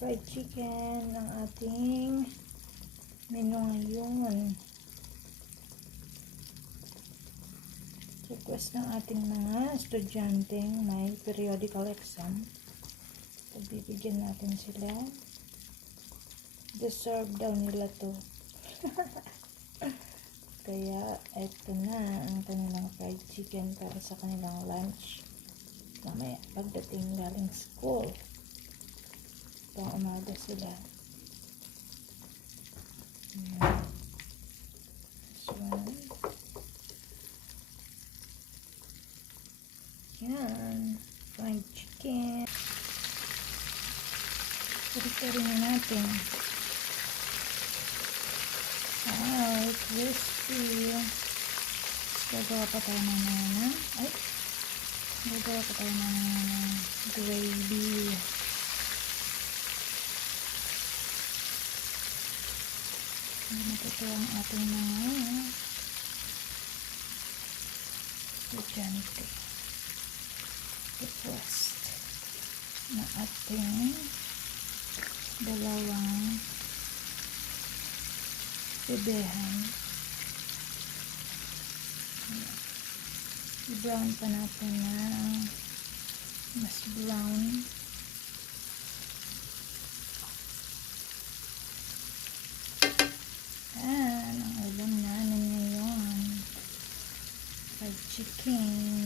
fried chicken ng ating menu ngayon. Request ng ating mga estudyanteng may periodical exam. Pagbibigyan natin sila. Deserve daw nila to. Kaya eto na ang kanilang fried chicken para sa kanilang lunch. Mamaya pagdating galing school. Pang umaga sila. Ayan. So, yan. Fried chicken. Puri-puri na natin. Wow, crispy. Gagawa pa tayo ng gravy. Ito ang ating mga estudyante. Request na ating dalawang bebehan. I-brown pa natin na mas brown. Yan ang ulam namin ngayon. Fried chicken.